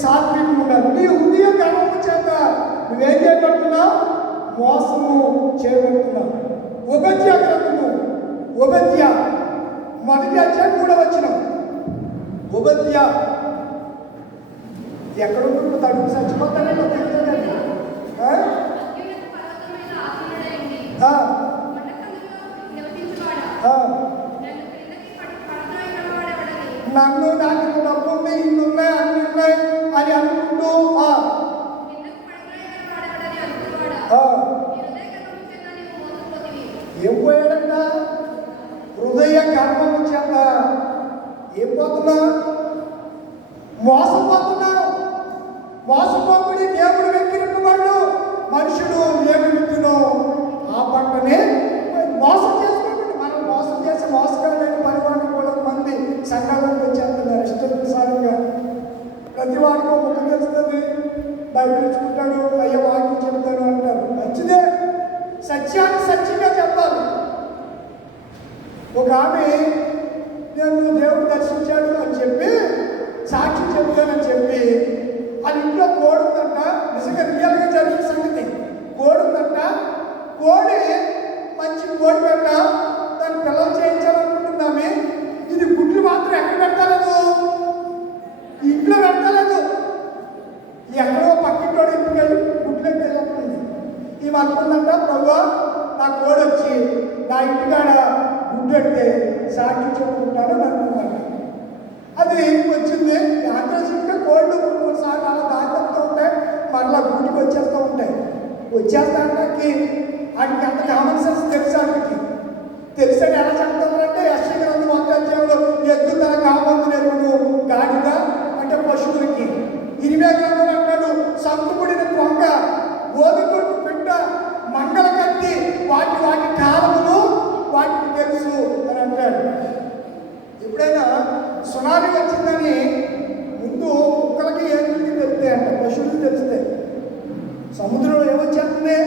సాత్వికం ఉండాలి. నీ హృదయ గర్వం చేత నువ్వేం చేయబడుతున్నావు? మోసము చేయబడుతున్నావు. ఉపద్య గ్రంథము, ఉపద్య 1వ అధ్యాయం 3వ వచనం. ఉపద్య ఎక్కడ ఉంటుంది? తడుపు చచ్చిపోతానండి. నన్ను నాకు డబ్బు ఉంది, ఇల్లు ఉన్నాయి, అన్ని ఉన్నాయి అని అనుకుంటూ ఏం పోయాడంట? హృదయ గర్వము చేత ఏం పోతున్నా? మోసపోతున్నా. మోసపోకుడి దేవుడు వెక్కిరిన వాళ్ళు మనుషుడు ఏమి విత్తునో ఆ పంటనే మోసం చేసుకోకండి. మనం మోసం చేసి మోసగాళ్ళని పరిమాణం కూడా మంది సంఘాలకు వచ్చేస్తున్నారు ఇష్టానుసారంగా. ప్రతి వాడికి ఒక ముఖం తెలుస్తుంది, బైబిల్ ఇచ్చుకుంటాడు, అయ్యే వాక్యం చెప్తాడు అంటారు. మంచిదే, సత్యాన్ని సత్యంగా చెప్పాలి. ఒక ఆమె నేను దేవుడు దర్శించాడు అని చెప్పి సాక్షి చెప్తానని చెప్పి అది ఇంట్లో కోడి ఉందంట. నిజంగా రియల్గా జరిగిన సంగతి. కోడి ఉందంట. కోడి మంచి కోడి పెట్ట దాన్ని పిల్లలు చేయించాలనుకుంటున్నామే. ఇది గుడ్లు మాత్రం ఎక్కడ పెట్టలేదు? ఇంట్లో పెట్టలేదు. ఎక్కడో పక్కింటోడు ఇంటికి వెళ్ళి గుడ్లు ఎక్కేస్తుంది. ఈ అనుకుందంట, ప్రభువా నా కోడి వచ్చి నా ఇంటికాడ గుడ్డు పెడితే సాక్షి చెప్పుకుంటాడు అని అనుకుంటాను. అది వచ్చింది. ఆకర్షణగా కోళ్ళు కొన్నిసార్లు అలా దాచేస్తూ ఉంటాయి, మరలా గుడికి వచ్చేస్తూ ఉంటాయి. వచ్చేస్తానికి వాటికి అంత కామన్ సెన్స్ తెలుసానికి తెలిసాడు. ఎలా చెప్తామంటే యెషయా గ్రంథం 1వ అధ్యాయంలో ఎద్దు తన కామందు నెరువును గాడిద అంటే పశువులకి. ఇర్మియా గ్రంథం అంటాడు సంతుబడిన కొంగ, గోధుమకు పిట్ట, మంగళ కత్తి వాటి వాటి కాలములు వాటికి తెలుసు అని అంటాడు. ఎప్పుడైనా సునామీ వచ్చిందని ముందు కుక్కలకి ఏనుగులకి తెలుస్తాయి అంట, పశువులకి తెలుస్తాయి. సముద్రంలో ఏమొచ్చేస్తుంది?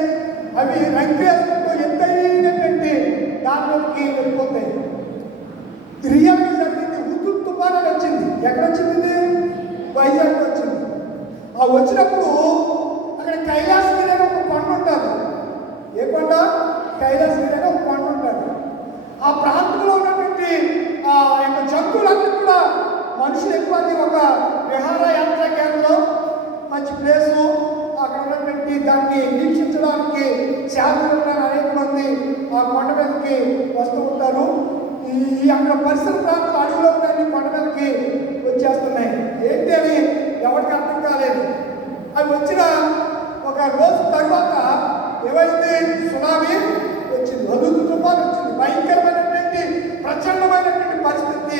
అవి రంగేసుకుంటూ ఎత్తైనటువంటి దానిలోకి వెళ్ళిపోతాయి. రియల్గా జరిగింది. హుదూద్ తుఫాన్ అని వచ్చింది. ఎక్కడ వచ్చింది? వైజాగ్లో వచ్చింది. ఆ వచ్చినప్పుడు అక్కడ కైలాసగిరి అనే ఒక కొండ ఉంటుంది. ఏ కొండ? కైలాసగిరి అనే ఒక కొండ ఉంటుంది. ఆ ప్రాంతంలో ఉన్నటువంటి ఆ యొక్క జంతువులన్నీ కూడా మనుషులు ఎక్కువ ఒక విహారయాత్ర కేంద్రం, మంచి ప్లేసు. అక్కడ ఉన్నటువంటి దాన్ని వీక్షించడానికి శాస్త్రజ్ఞులు అనేక మంది ఆ కొండ మీదకి వస్తూ ఉంటారు. ఈ అక్కడ పరిసర ప్రాంతాలు అడవిలో ఉన్న కొండ మీదకి వచ్చేస్తున్నాయి. ఏంటి అని ఎవరికి అర్థం కాలేదు. అవి వచ్చిన ఒక రోజు తర్వాత ఏమైంది? సునామీ వచ్చింది, హుదూద్ తుఫాన్ వచ్చింది. భయంకరమైనటువంటి ప్రచండమైనటువంటి పరిస్థితి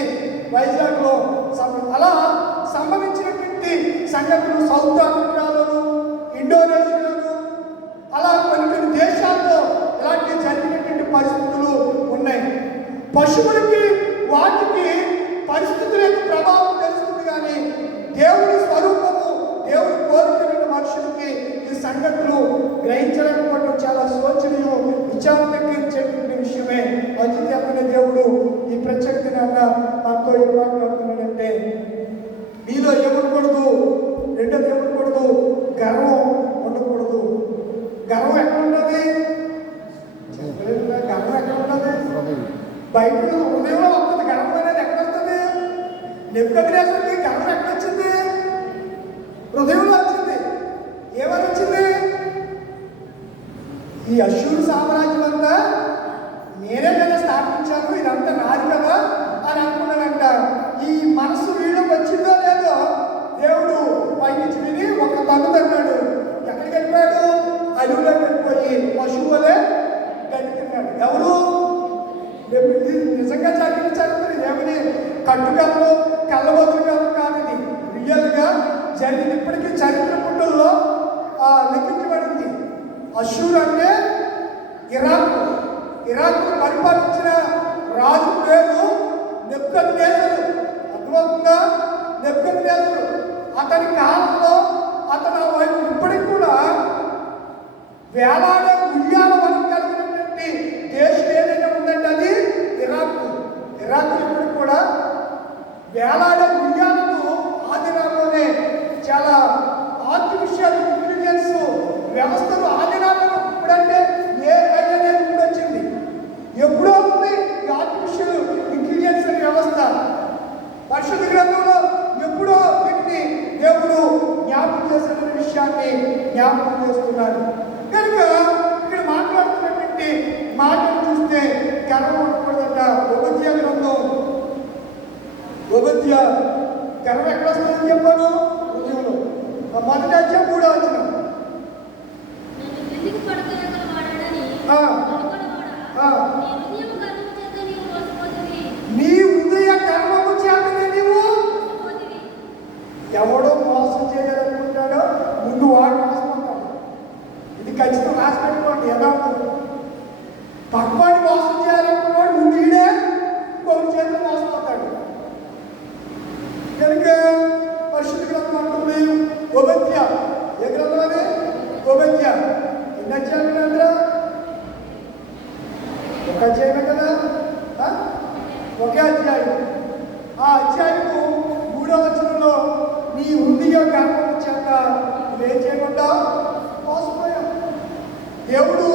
వైజాగ్లో సంగతులు సౌత్ ఆఫ్రికాలోను, ఇండోనేషియాలోను, అలా కొన్ని దేశాల్లో ఇలాంటి జరిగినటువంటి పరిస్థితులు ఉన్నాయి. పశువులకి వాటికి పరిస్థితుల యొక్క ప్రభావం తెలుస్తుంది, కానీ దేవుని స్వరూపము, దేవుని కోరుకున్న మనుషులకి ఈ సంగతులు గ్రహించలేకపోవడం చాలా శోచనీయం, విచారణకించేటువంటి విషయమే. అందుకే దేవుడు ఈ ప్రత్యేక దినాన్న మనతో ఏం మాట్లాడుతున్నాడంటే, మీలో ఏమనకూడదు, రెండోది ఏమనకూడదు, గర్వం ఉండకూడదు. గర్వం ఎక్కడ ఉంటుంది? గర్వం ఎక్కడ ఉంటుంది? బయట హృదయంలో వస్తుంది. గర్వం అనేది ఎక్కడ వస్తుంది? నెబుకద్నెజరుకి గర్వం ఎక్కడ వచ్చింది? హృదయంలో వచ్చింది. ఏమని వచ్చింది? ఈ అష్షూరు సామ్రాజ్యం అంతా నేనే కదా స్థాపించాను, ఇదంతా నాది కదా అని అనుకున్నాడంట. ఈ మనసు వీళ్ళకి వచ్చిందో లేదో దేవుడు పైనుంచి విని ఒక తన్నుతున్నాడు. ఎక్కడికి వెళ్ళిపోయాడు? అడవులో వెళ్ళిపోయి పశువులే గడుపుతున్నాడు. ఎవరు? నిజంగా జరిగిన చరిత్ర, ఏమని కట్టుకల్లో కళ్ళబొద్దులు కాదు, ఇది రియల్గా జరిగింది. ఇప్పటికీ చరిత్ర పుటల్లో లిఖించబడింది. అష్షూరు అంటే ఇరాక్ పరిపాలించిన రాజు పేరు నెబుకద్నెజరు. అర్థమవుతుందా? నెబుకద్నెజరు. అతని కాలంలో అతను వైపు ఇప్పటికి కూడా వేలాడే ఉయ్యాల వరకు కలిగినటువంటి దేశం ఏదైనా ఉందంటే అది ఇరాక్. ఇప్పటికి కూడా వేలాడే ఉయ్యాలను ఆ దినాల్లోనే చాలా ఆర్టిఫిషియల్ ఇంటెలిజెన్స్ వ్యవస్థలు ఆ దినాల్లో, ఇప్పుడంటే AI అనేది ఇప్పుడు వచ్చింది, ఎప్పుడో ఉంది ఈ ఆర్టిఫిషియల్ ఇంటెలిజెన్స్ అనే వ్యవస్థ. పరిశుద్ధ గ్రంథంలో ఎప్పుడో వీటిని దేవుడు జ్ఞాపకం చేసిన విషయాన్ని జ్ఞాపకం చేస్తున్నాడు. కనుక ఇక్కడ మాట్లాడుతున్నటువంటి మాటలు చూస్తే గర్వం ఉండకూడదట. ఓబద్యా గ్రంథం, ఓబద్యా గర్వం ఎక్కడ వస్తుందని చెప్పాను? హృదయంలో. మొదటి అధ్యాయం 3వ వచనం. నీ హృదయ గర్వము చేతనే నీవు. ఎవడో మోసం చేయాలనుకుంటాడో ముందు వాడు మోసపోతాడు. ఇది ఖచ్చితంగా రాసి పెట్టుకోండి. యథార్థం. పక్కవాడి మోసం చేయాలనుకున్నాడు ముందు ఈడే ఇంకొక చేతిలో మోసపోతాడు. కనుక పరిశుద్ధ గ్రంథం అంటుంది ఓబద్యా. ఏ గ్రంథం అది? ఓబద్యా. ఎన్ని అధ్యాయులు అందులో? ఒక అధ్యాయమే కదా, ఒకే అధ్యాయం. ఆ అధ్యాయము 3వ వచనంలో నీ హృదయ గర్వము చేత నువ్వేం చేయకుండా మోసపోయావు. దేవుడు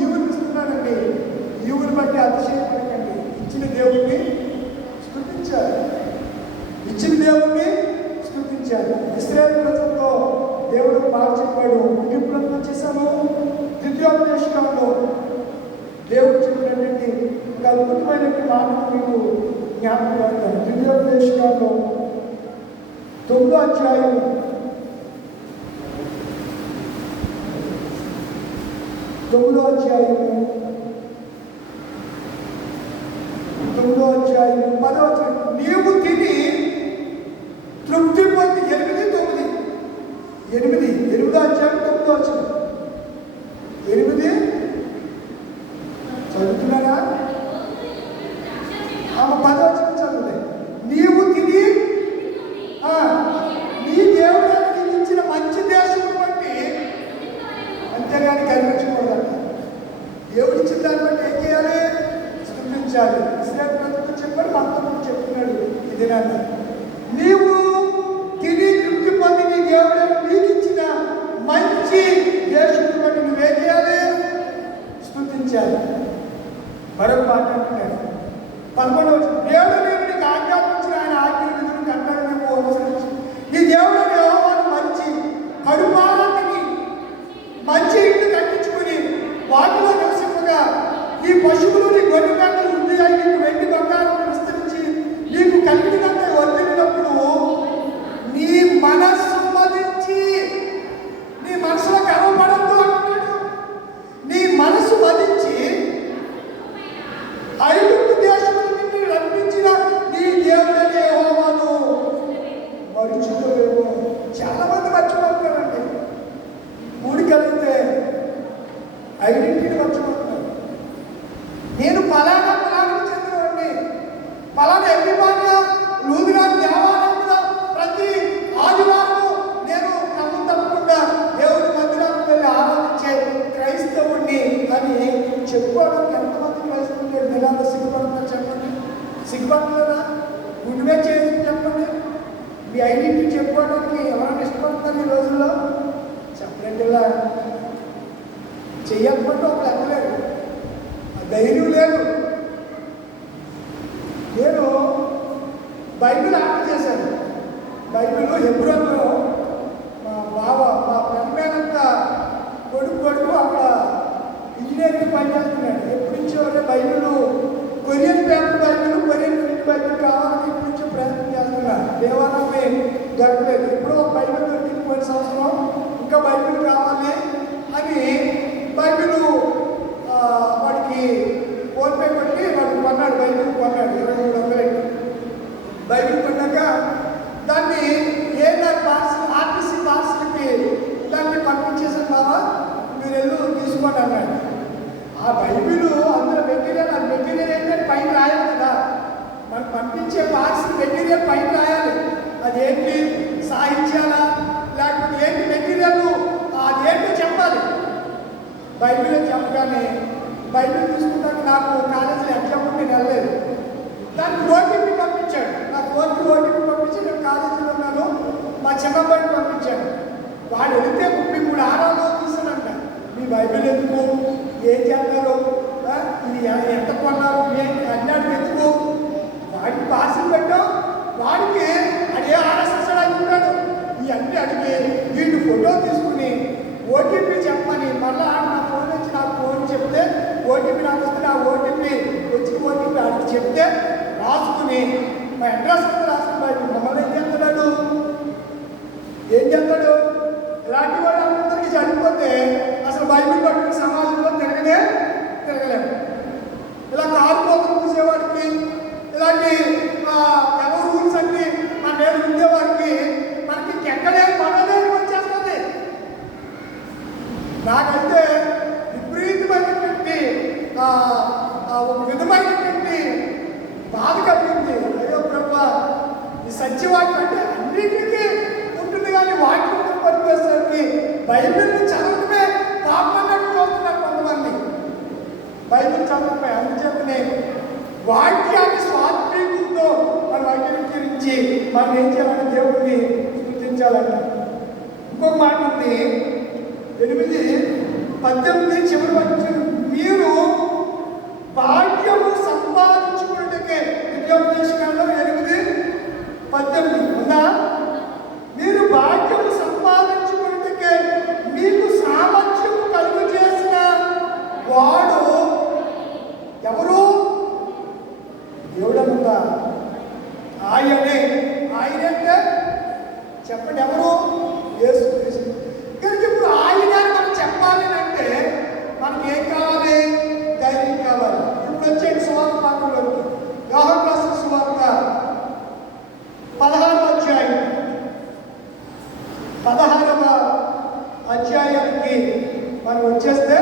ఈవుని ఇస్తున్నాడండి. ఈవుని బట్టి అతిశయపడకండి. ఇచ్చిన దేవుడిని స్తుతించారు. ఇచ్చిన దేవుడిని స్తుతించారు. ఇశ్రాయేలు ప్రజలతో దేవుడు బాగా చెప్పాడు. ఇప్పుడు వచ్చేసాము ద్వితీయోపదేశకాండంలో దేవుడు చెప్పినటువంటి ఒక అద్భుతమైనటువంటి మాటను మీకు జ్ఞాపకం పెడతాను. ద్వితీయోపదేశకాండంలో 9వ అధ్యాయం 10వ అధ్యాయం 10వ అధ్యాయం. నీవు తిని తృప్తి పొంది 8వ అధ్యాయం 9వ వచనం. 8 చదువుతున్నారా? 10వ వచనం చదువులే. నీవు తిని నీ దేవుడు నీకు ఇచ్చిన మంచి దేశం బట్టి, అంతేగాని గర్వించకూడదంట. దేవుడు ఇచ్చిన దాన్ని బట్టి ఏం చేయాలి? స్తుతించాలి. ఇశ్రాయేలు ప్రజలకు చెప్పాడు, మనతో చెప్తున్నాడు ఇది నాన్న. నీవు తిని తృప్తి పొంది నీ దేవుడు నీకు ఇచ్చిన మంచి దేశం బట్టి నువ్వేం చేయాలి? స్తుతించాలి. మరొక మాట అంటున్నాడు 11వ వచనం. దేవుడు నేను నీకు ఆజ్ఞాపించిన ఆయన ఆజ్ఞలు విధులు కట్టడం నువ్వు అనుసరించి నీ దేవుడు యెహోవాను మరిచి కడుపారానికి మంచి ఇల్లు కట్టించుకుని వాటిలో నివసింపగా నీ పశువులు నీ గొర్రె మేకలు వృద్ధి అయి నీకు వెండి బంగారం విస్తరించి నీకు కలిగినంత వర్ధిల్లినప్పుడు ఈ ఐడెంటిటీ చెప్పుకోవడానికి ఎవరైనా ఇష్టపడతారు ఈ రోజుల్లో? చెప్పండి. ఇలా చెయ్యకపోతే ఒక ఎక్కలేదు, ఆ ధైర్యం లేదు. నేను బైబిల్ ఆర్డర్ చేశాను. బైబిల్ హెబ్రోన్లో మా ఫ్రెండ్ కొడుకు అక్కడ ఇంజనీరింగ్ పని చేస్తున్నాడు. ఎప్పటి నుంచో Bible Korean paper Bible, Korean print Bible కావాలని ఇప్పటి నుంచో ప్రయత్నం చేస్తున్నాడు. దేవాలయమే దొరకలేదు. ఎప్పుడో ఒక బైబిల్ దొరికింది పోయిన సంవత్సరం, ఇంకా బైబిల్ కావాలి అని బైబిల్ వాడికి ఫోన్పే కొట్టి వాడికి కొన్నాడు. బైబిల్ కొన్నాడు 2300 బైబిల్ కొన్నాక దాన్ని దాని పార్సల్ ఆర్టీసీ పార్సల్కి దాన్ని పంపించేసాను. బాబా మీరు తీసుకోండి అన్నాడు. ఆ బైబిల్ అందులో మెటీరియల్ ఏంటంటే పైన రాయాలి కదా, మనకు పంపించే పార్సల్ మెటీరియల్ పైన రాయాలి. అదేంటి సాహిత్యాలా లేకపోతే ఏంటి మెటీరియల్, అదేంటో చెప్పాలి. బైబిల్ చెప్పగానే బైబిల్ తీసుకుంటాను. నాకు కాలేజీలో ఎగ్జామ్ నేను వెళ్ళలేదు. దానికి ఓటీపీ పంపించాడు. నా ఫోన్కి ఓటీపీ పంపించి నేను కాలేజీలో ఉన్నాను, మా చిన్నబ్బాయిని పంపించాడు. వాడు వెళితే 33 ఆరాలు తీసానంట. మీ బైబిల్ ఎందుకు, ఏం చేస్తారు, ఇది ఎంత కొన్నారు అన్నాడు ఎందుకు, వాడికి పార్సిల్ పెట్టాం. వాడికి అదే ఆర్ఎస్ఎస్ అనుకున్నాడు. ఇవన్నీ అడిగి వీళ్ళు ఫోటో తీసుకుని ఓటీపీ చెప్పమని మళ్ళా నా ఫోన్ వచ్చి నాకు ఫోన్ చెప్తే ఓటీపీ నాకు వస్తే ఆ ఓటీపీ వచ్చిన ఓటీపీ అడిగి చెప్తే రాసుకుని మా అడ్రస్ అంతా రాసుకుని మమ్మల్ని ఏం చేస్తాడు ఇలాంటి వాడు అందరికీ చనిపోతే అసలు బైబిల్ పట్టుకుని సమాజంలో తిరగలేము. ఇలా కారు పోతలు పూసేవాడికి, ఇలాంటి ఎవరు రూల్స్ అన్ని మన మీద ఉండేవారికి మనకి ఎక్కడే మనోదేవి వచ్చేస్తుంది. నాకైతే విపరీతమైనటువంటి ఒక విధమైనటువంటి బాధ కలిగింది. అయ్యో ప్రభా, ఈ సత్యవాక్యం అంటే అన్నింటికి ఉంటుంది కానీ వాక్యం పనిచేసరికి బైబిల్ని చదవటమే పాపన్నట్టు చూస్తున్నారు కొంతమంది. బైబిల్ చదవటమే అందుచేతనే వాక్యాన్ని స్వాత్మీకంతో మనం అంగీకరించి మనం ఏం చేయాలని దేవుడిని స్తుతించాలంట. ఇంకొక మాట ఉంది 8:18 చివరి వచ్చి మీరు భాగ్యము సంపాదించుకున్నకే విద్యోపదేశకాండం 8:18 ఉందా? మీరు భాగ్యము సంపాదించుకున్నకే మీకు సామర్థ్యము కలుగు చేసిన వాడు ఎవరు? దేవుడనుందా? ఆయనంటే చెప్పండి ఎవరు? యేసుక్రీస్తు. కనుక ఇప్పుడు ఆయన మనం చెప్పాలి అంటే మనకి ఏం కావాలి? ధైర్యం కావాలి. ఇప్పుడు వచ్చే సువార్త పాఠంలోకి యోహాను రాసిన సువార్త 16వ అధ్యాయానికి మనం వచ్చేస్తే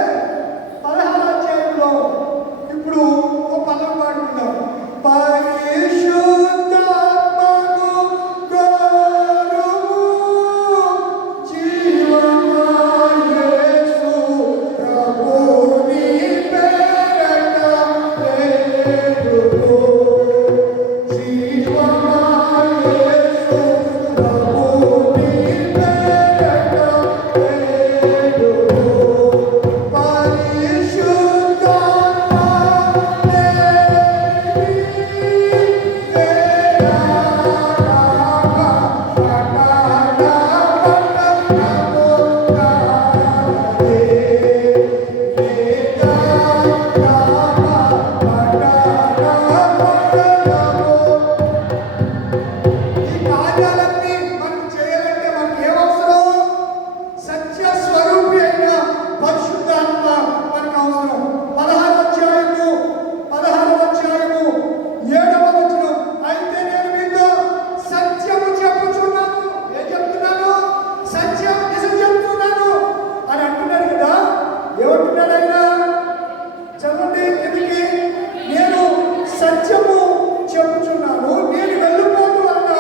16వ అధ్యాయంలో ఇప్పుడు ఒక పదం పాడుకున్నాం. సత్యము చెప్పుచున్నాను, నేను వెళ్ళిపోవడం వలన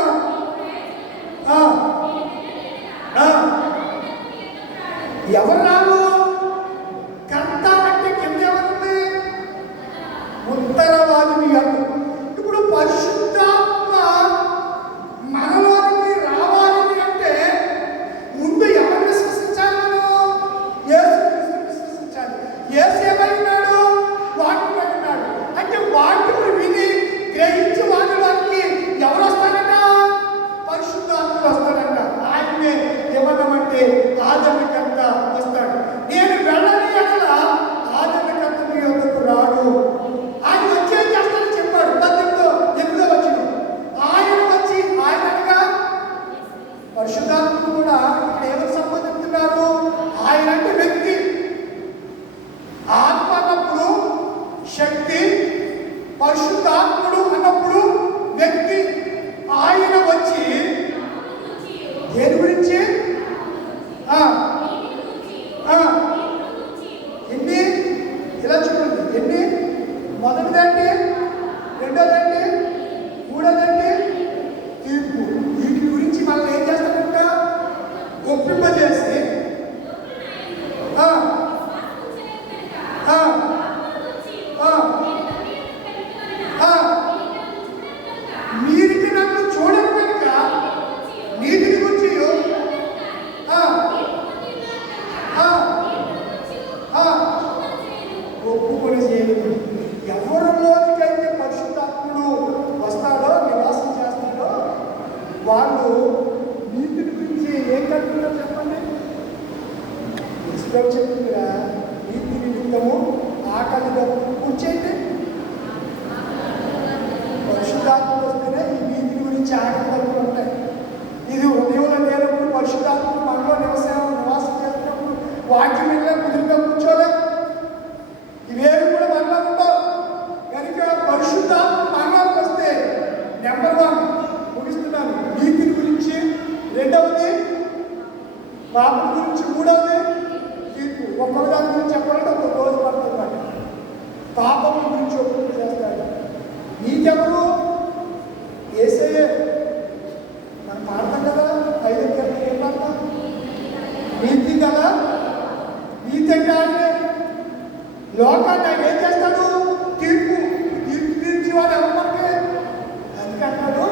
ఆయన వచ్చి దేని గురించి ఆ, ఆ, ఎన్ని ఇలా చూడండి, ఎన్ని మొదటిదంటే, రెండోదంటే, మూడోదంటే తీర్పు. వీటి గురించి మనం ఏం చేస్తామంట? ఒప్పింపజేసి ఆ, ఆ, ఆ, ఆ, మీరికి నన్ను చూడను కనుక నీతిని గురించి ఆ, ఆ, ఆ, ఒప్పుకొని చేయలేదు. ఎవరిలోనికైతే పరిశుద్ధాత్ముడు వస్తాడో, నివాసం చేస్తాడో, వాళ్ళు నీతిని గురించి ఏం కట్టుకుంటారు చెప్పండి? ఇష్టం చెప్తుందిరా, నీతి నిమిత్తము ఆకలి కూర్చేయండి. పరిశుద్ధాత్ముడు వస్తేనే ఈ నీతి గురించి ఆకలి ఉంటాయి. ఇది హృదయంలో లేనప్పుడు పరిశుద్ధాత్ముడు మనలో నివాసం చేస్తున్నప్పుడు వాక్యం వెళ్ళే కుదురుగా కూర్చోలే. ఇవేవి కూడా మనలో ఉండవు. కనుక పరిశుద్ధాత్మ మనలోకి వస్తే నెంబర్ 1 ముగిస్తున్నాను, నీతిని గురించి, రెండవది పాపం గురించి, మూడవది తీర్పు. ఒక్కొక్క దాని గురించి చెప్పాలంటే ఒక రోజు పడుతుంది. నాకు పాపం గురించి ఒప్పుకు చేస్తాడు. నీకెవరు? యేసయ్యే. మనం పాడతాం కదా, 5 ఏం పాడతాం? నీతి కదా, నీతి అంటే ఆయనే. లోకాన్ని ఆయన ఏం చేస్తాడు? తీర్పు. తీర్పు తీర్చేవాడు ఎవరు మనకి? అందుకంటాడు,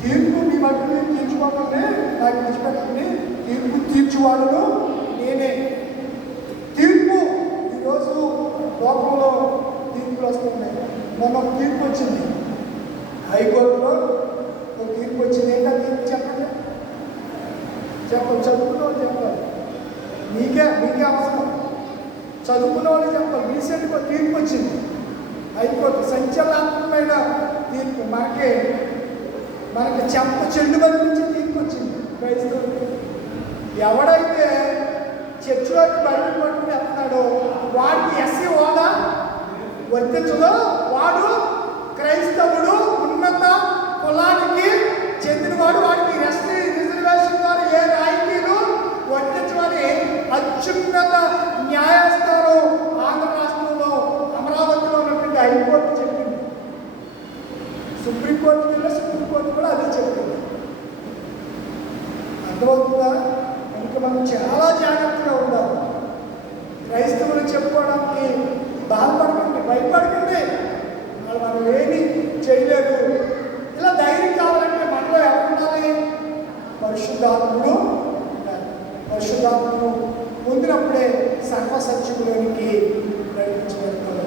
తీర్పు మీ మధ్య మీరు తీర్చుకోకండి, నాకు విడిచిపెట్టండి, తీర్పు తీర్చువాడును నేనే. తీర్పు. ఈరోజు లోకంలో తీర్పులు వస్తున్నాయి. మొన్న ఒక తీర్పు వచ్చింది, హైకోర్టులో ఒక తీర్పు వచ్చింది. ఏంటో తీర్పు చెప్పండి, చదువుకున్న వాళ్ళు చెప్పాలి. మీకే అవసరం, చదువుకున్న వాళ్ళు చెప్పాలి. రీసెంట్గా తీర్పు వచ్చింది హైకోర్టు, సంచలనాత్మకమైన తీర్పు. మనకి చెండు నుంచి తీర్పు వచ్చింది. క్రైస్తవులకు ఎవడైతే చర్చిలోకి బయటకు పట్టుకుని వెళ్తున్నాడో వాడికి ఎస్సీ హోదా వర్తించదో, వాడు క్రైస్తవుడు, ఉన్నత కులానికి చెందినవాడు, వాడికి ఎస్సీ రిజర్వేషన్ ద్వారా ఏ రాయితీలు వర్తించమని అత్యున్నత న్యాయస్థానం ఆంధ్ర రాష్ట్రంలో అమరావతిలో ఉన్నటువంటి హైకోర్టు చెప్పింది. సుప్రీంకోర్టు కూడా అదే చెప్పింది. అర్థమవుతుందా? కనుక మనం చాలా జాగ్రత్తగా ఉండాలి. క్రైస్తవులు చెప్పుకోవడానికి బాధపడకండి, భయపడకండి. మనం ఏమీ చేయలేదు. ఇలా ధైర్యం కావాలంటే మనలో ఎవరు ఉండాలి? పరిశుద్ధాత్ముడు ఉండాలి. పరిశుద్ధాత్మను పొందినప్పుడే సర్వసత్యములోనికి నడిపించగలుగుతారు.